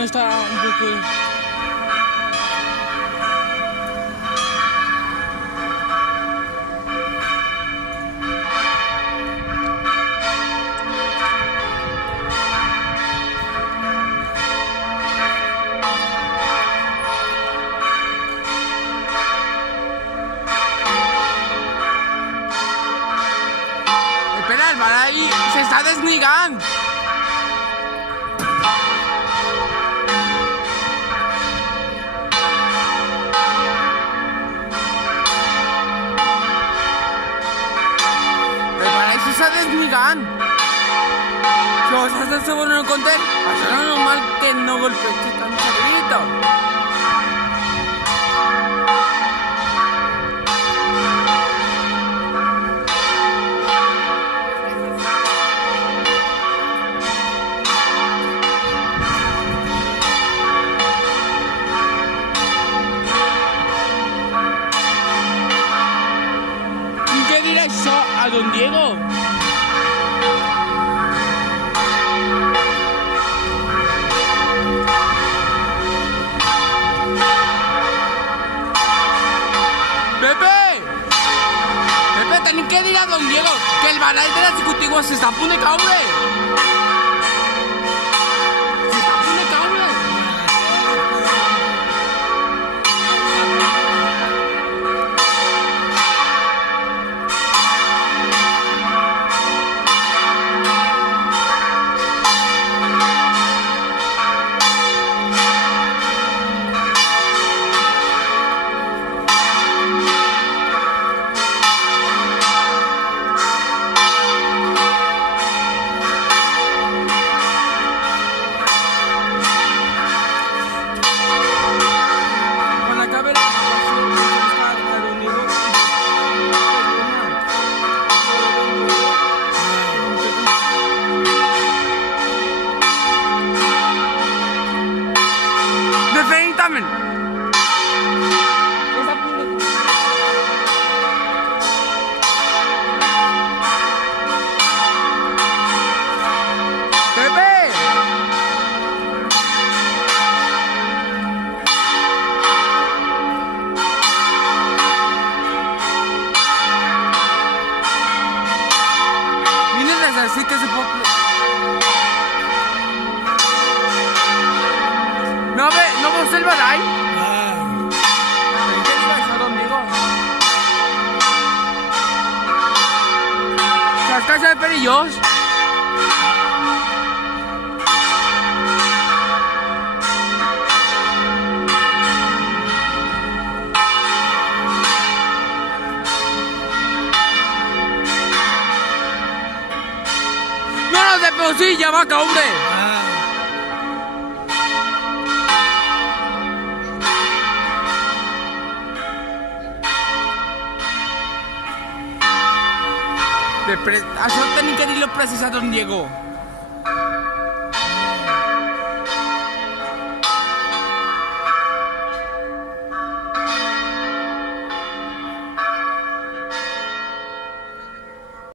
no está un poco... Espera, el Baray se está desnigando. El Baray se està desnigant. Si vos has de segon en el content, això no és normal que no golpeja tan seguidito. ¿Qué dirá eso a don Diego? Pepe! Pepe, tenim que dir a don Diego que el Baray de l'executiu s'està a punt de caure. S'està a punt de caure. Quan acabi la situació, a don Diego... Definitivament. Pepe! Vine l'exèrcit que se pot... No veus el Baray? Tenim que dir això, don Diego. Saps que això és perillós? No, de por sí, ja va caure. Això tenim que dir-lo precís a don Diego.